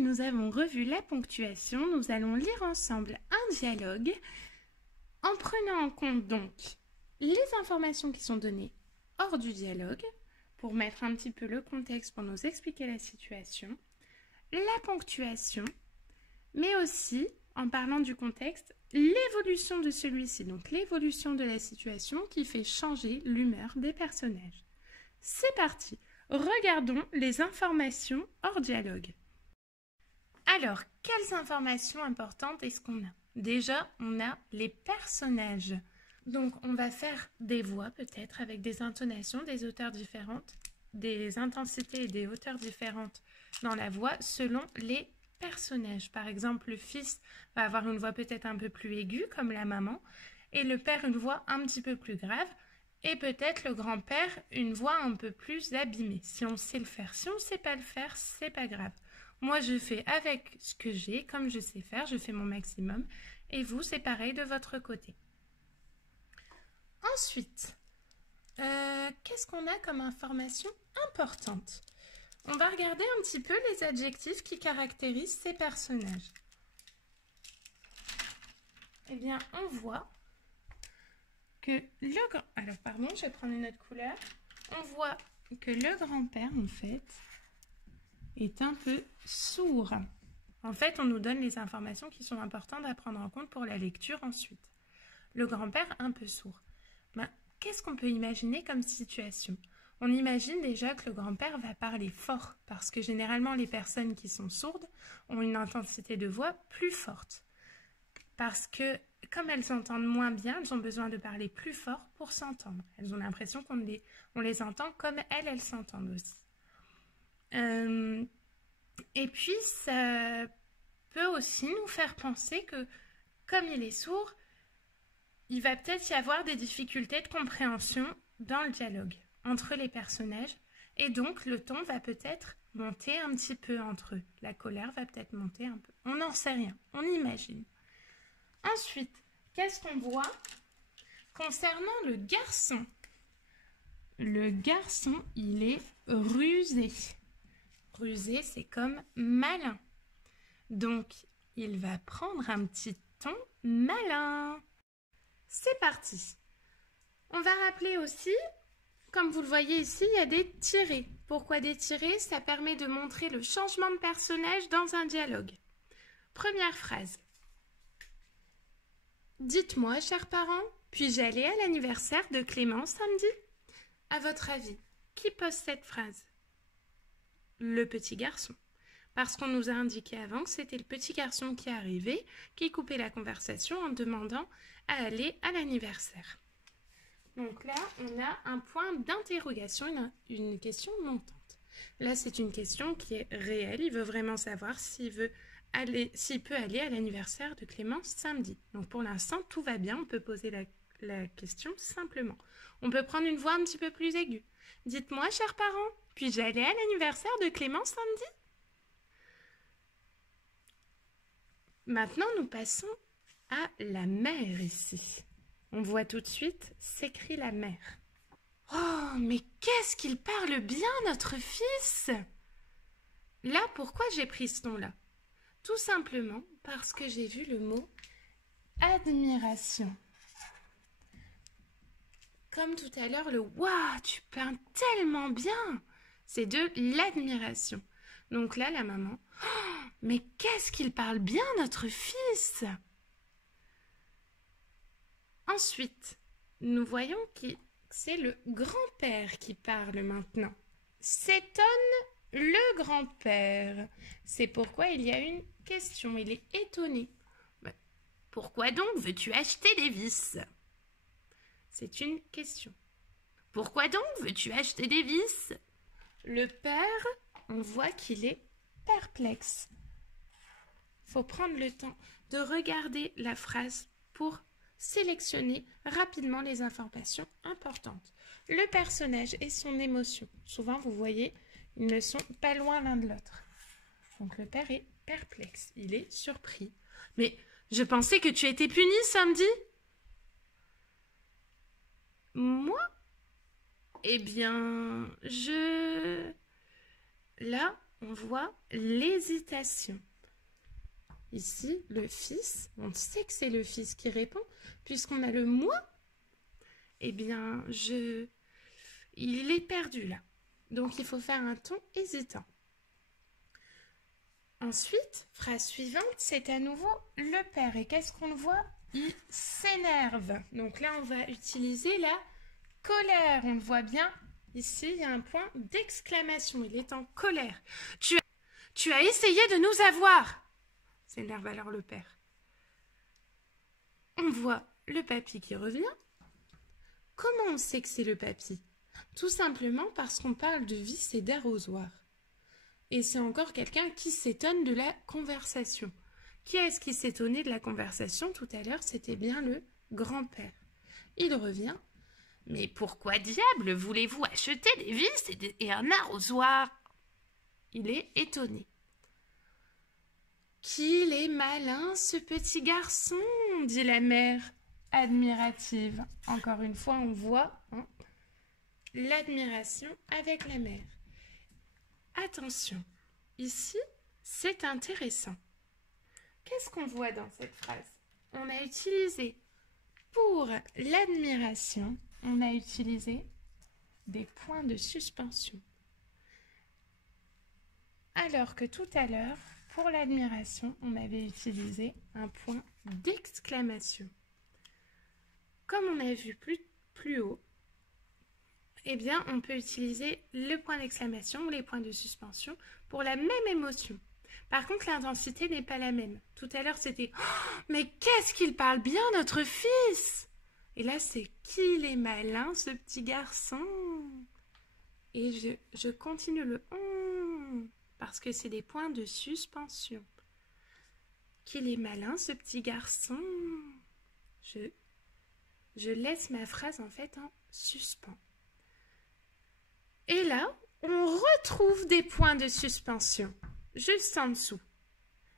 nous avons revu la ponctuation, nous allons lire ensemble un dialogue en prenant en compte donc les informations qui sont données hors du dialogue pour mettre un petit peu le contexte pour nous expliquer la situation, la ponctuation, mais aussi, en parlant du contexte, l'évolution de celui-ci, donc l'évolution de la situation qui fait changer l'humeur des personnages. C'est parti! Regardons les informations hors dialogue. Alors, quelles informations importantes est-ce qu'on a? Déjà, on a les personnages. Donc, on va faire des voix peut-être avec des intonations, des hauteurs différentes, des intensités et des hauteurs différentes dans la voix selon les personnages. Par exemple, le fils va avoir une voix peut-être un peu plus aiguë comme la maman et le père une voix un petit peu plus grave et peut-être le grand-père une voix un peu plus abîmée. Si on sait le faire, si on ne sait pas le faire, c'est pas grave. Moi, je fais avec ce que j'ai, comme je sais faire, je fais mon maximum. Et vous, c'est pareil de votre côté. Ensuite, qu'est-ce qu'on a comme information importante? On va regarder un petit peu les adjectifs qui caractérisent ces personnages. Eh bien, on voit que le grand... Alors, pardon, je vais prendre une autre couleur. On voit que le grand-père, en fait, est un peu sourd. En fait, on nous donne les informations qui sont importantes à prendre en compte pour la lecture ensuite. Le grand-père un peu sourd. Ben, qu'est-ce qu'on peut imaginer comme situation? On imagine déjà que le grand-père va parler fort parce que généralement les personnes qui sont sourdes ont une intensité de voix plus forte. Parce que comme elles entendent moins bien, elles ont besoin de parler plus fort pour s'entendre. Elles ont l'impression qu'on les entend comme elles s'entendent aussi. Et puis, ça peut aussi nous faire penser que, comme il est sourd, il va peut-être y avoir des difficultés de compréhension dans le dialogue entre les personnages. Et donc, le ton va peut-être monter un petit peu entre eux. La colère va peut-être monter un peu. On n'en sait rien, on imagine. Ensuite, qu'est-ce qu'on voit concernant le garçon? Le garçon, il est rusé. Rusé, c'est comme malin. Donc, il va prendre un petit ton malin. C'est parti. On va rappeler aussi, comme vous le voyez ici, il y a des tirés. Pourquoi des tirés? Ça permet de montrer le changement de personnage dans un dialogue. Première phrase. Dites-moi, chers parents, puis-je aller à l'anniversaire de Clément samedi? À votre avis, qui pose cette phrase? Le petit garçon. Parce qu'on nous a indiqué avant que c'était le petit garçon qui arrivait, qui coupait la conversation en demandant à aller à l'anniversaire. Donc là, on a un point d'interrogation, une question montante. Là, c'est une question qui est réelle. Il veut vraiment savoir s'il peut aller à l'anniversaire de Clément samedi. Donc pour l'instant, tout va bien. On peut poser la question simplement. On peut prendre une voix un petit peu plus aiguë. Dites-moi, chers parents, puis-je aller à l'anniversaire de Clément samedi? Maintenant, nous passons à la mère ici. On voit tout de suite, s'écrie la mère. Oh, mais qu'est-ce qu'il parle bien, notre fils! Là, pourquoi j'ai pris ce ton-là? Tout simplement parce que j'ai vu le mot admiration. Comme tout à l'heure, le « Waouh, tu peins tellement bien !» c'est de l'admiration. Donc là, la maman, oh, mais qu'est-ce qu'il parle bien, notre fils! Ensuite, nous voyons que c'est le grand-père qui parle maintenant. S'étonne le grand-père. C'est pourquoi il y a une question. Il est étonné. Pourquoi donc veux-tu acheter des vis? C'est une question. Pourquoi donc veux-tu acheter des vis? Le père, on voit qu'il est perplexe. Il faut prendre le temps de regarder la phrase pour sélectionner rapidement les informations importantes. Le personnage et son émotion. Souvent, vous voyez, ils ne sont pas loin l'un de l'autre. Donc, le père est perplexe. Il est surpris. Mais je pensais que tu étais puni samedi. Moi? Eh bien, Là, on voit l'hésitation. Ici, le fils, on sait que c'est le fils qui répond, puisqu'on a le moi. Eh bien, il est perdu là. Donc, il faut faire un ton hésitant. Ensuite, phrase suivante, c'est à nouveau le père. Et qu'est-ce qu'on voit? Il s'énerve. Donc là, on va utiliser la colère. On le voit bien. Ici, il y a un point d'exclamation. Il est en colère. Tu as essayé de nous avoir. S'énerve alors le père. On voit le papy qui revient. Comment on sait que c'est le papy? Tout simplement parce qu'on parle de vis et d'arrosoir. Et c'est encore quelqu'un qui s'étonne de la conversation. Qui est-ce qui s'étonnait de la conversation tout à l'heure? C'était bien le grand-père. Il revient. Mais pourquoi diable voulez-vous acheter des vis et un arrosoir? Il est étonné. Qu'il est malin, ce petit garçon, dit la mère, admirative. Encore une fois, on voit l'admiration avec la mère. Attention, ici, c'est intéressant. Qu'est-ce qu'on voit dans cette phrase? On a utilisé, pour l'admiration, on a utilisé des points de suspension. Alors que tout à l'heure, pour l'admiration, on avait utilisé un point d'exclamation. Comme on a vu plus haut, eh bien, on peut utiliser le point d'exclamation ou les points de suspension pour la même émotion. Par contre, l'intensité n'est pas la même. Tout à l'heure, c'était « Mais qu'est-ce qu'il parle bien, notre fils !» Et là, c'est « Qu'il est malin, ce petit garçon !» Et je continue le « parce que c'est des points de suspension. « Qu'il est malin, ce petit garçon !» Je laisse ma phrase, en fait, en suspens. Et là, on retrouve des points de suspension, juste en dessous.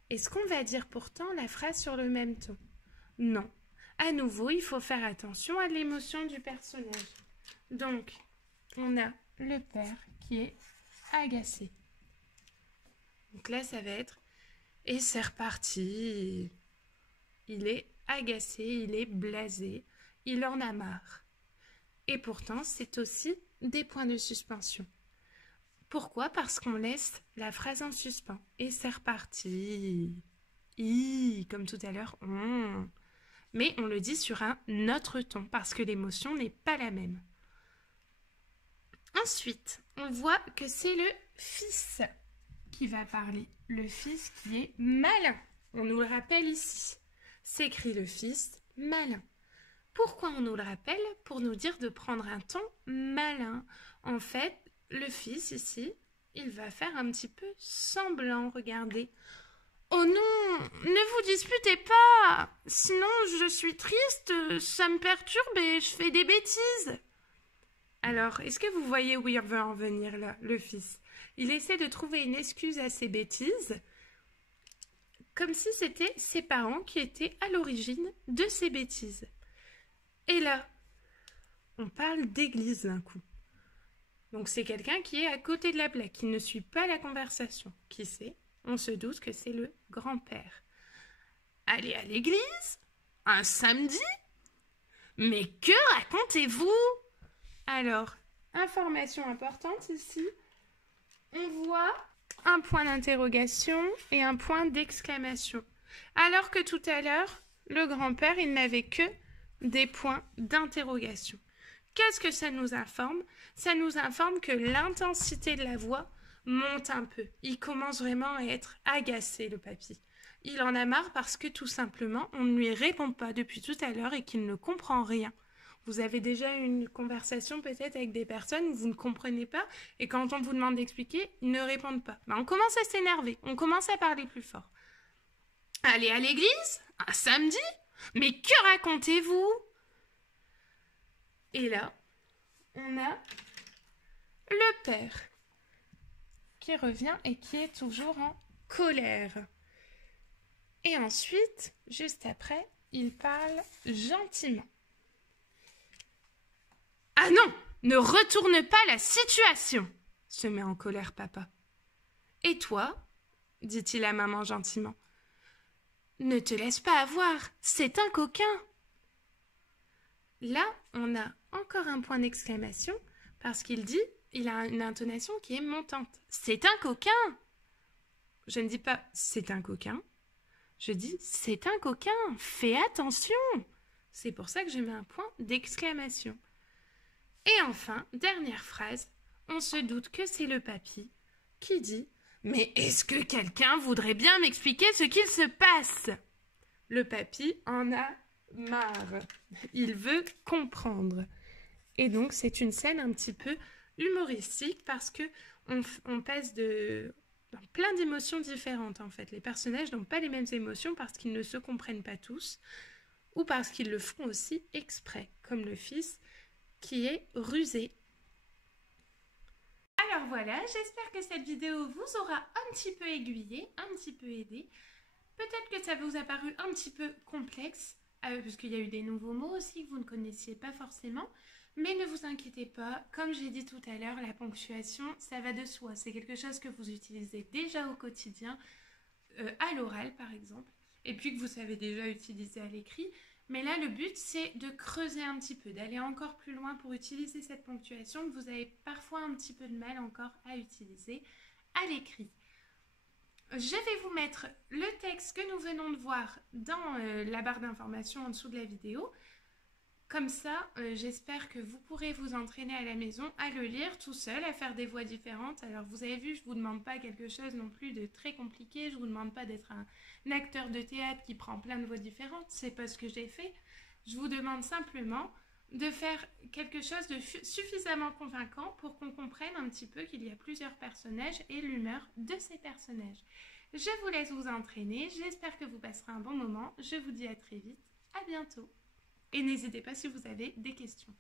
Est-ce qu'on va dire pourtant la phrase sur le même ton? Non. À nouveau, il faut faire attention à l'émotion du personnage. Donc, on a le père qui est agacé. Donc là, ça va être « Et c'est reparti !» Il est agacé, il est blasé, il en a marre. Et pourtant, c'est aussi des points de suspension. Pourquoi? Parce qu'on laisse la phrase en suspens. Et c'est reparti. Comme tout à l'heure. Mais on le dit sur un autre ton, parce que l'émotion n'est pas la même. Ensuite, on voit que c'est le fils qui va parler. Le fils qui est malin. On nous le rappelle ici. S'écrit le fils malin. Pourquoi on nous le rappelle? Pour nous dire de prendre un ton malin. En fait, le fils ici, il va faire un petit peu semblant, regardez. Oh non, ne vous disputez pas, sinon je suis triste, ça me perturbe et je fais des bêtises. Alors, est-ce que vous voyez où il veut en venir là, le fils? Il essaie de trouver une excuse à ses bêtises, comme si c'était ses parents qui étaient à l'origine de ses bêtises. Et là, on parle d'église d'un coup. Donc c'est quelqu'un qui est à côté de la plaque, qui ne suit pas la conversation. Qui c'est? On se doute que c'est le grand-père. Aller à l'église? Un samedi? Mais que racontez-vous? Alors, information importante ici, on voit un point d'interrogation et un point d'exclamation. Alors que tout à l'heure, le grand-père, il n'avait que des points d'interrogation. Qu'est-ce que ça nous informe? Ça nous informe que l'intensité de la voix monte un peu. Il commence vraiment à être agacé, le papy. Il en a marre parce que tout simplement, on ne lui répond pas depuis tout à l'heure et qu'il ne comprend rien. Vous avez déjà eu une conversation peut-être avec des personnes où vous ne comprenez pas et quand on vous demande d'expliquer, ils ne répondent pas. Ben, on commence à s'énerver, on commence à parler plus fort. Aller à l'église? Un samedi? Mais que racontez-vous? Et là, on a le père qui revient et qui est toujours en colère. Et ensuite, juste après, il parle gentiment. Ah non, ne retourne pas la situation, se met en colère papa. Et toi, dit-il à maman gentiment, ne te laisse pas avoir, c'est un coquin. Là, on a encore un point d'exclamation parce qu'il dit, il a une intonation qui est montante. C'est un coquin. Je ne dis pas c'est un coquin, je dis c'est un coquin, fais attention. C'est pour ça que je mets un point d'exclamation. Et enfin, dernière phrase, on se doute que c'est le papy qui dit « Mais est-ce que quelqu'un voudrait bien m'expliquer ce qu'il se passe ?» Le papy en a marre. Il veut comprendre. Et donc, c'est une scène un petit peu humoristique parce que on passe dans plein d'émotions différentes, en fait. Les personnages n'ont pas les mêmes émotions parce qu'ils ne se comprennent pas tous ou parce qu'ils le font aussi exprès, comme le fils qui est rusé. Alors voilà, j'espère que cette vidéo vous aura un petit peu aiguillé, un petit peu aidé. Peut-être que ça vous a paru un petit peu complexe, parce qu'il y a eu des nouveaux mots aussi que vous ne connaissiez pas forcément. Mais ne vous inquiétez pas, comme j'ai dit tout à l'heure, la ponctuation, ça va de soi. C'est quelque chose que vous utilisez déjà au quotidien, à l'oral par exemple, et puis que vous savez déjà utiliser à l'écrit. Mais là, le but, c'est de creuser un petit peu, d'aller encore plus loin pour utiliser cette ponctuation que vous avez parfois un petit peu de mal encore à utiliser à l'écrit. Je vais vous mettre le texte que nous venons de voir dans la barre d'informations en dessous de la vidéo. Comme ça, j'espère que vous pourrez vous entraîner à la maison à le lire tout seul, à faire des voix différentes. Alors vous avez vu, je ne vous demande pas quelque chose non plus de très compliqué, je ne vous demande pas d'être un acteur de théâtre qui prend plein de voix différentes, c'est pas ce que j'ai fait. Je vous demande simplement de faire quelque chose de suffisamment convaincant pour qu'on comprenne un petit peu qu'il y a plusieurs personnages et l'humeur de ces personnages. Je vous laisse vous entraîner, j'espère que vous passerez un bon moment, je vous dis à très vite, à bientôt. Et n'hésitez pas si vous avez des questions.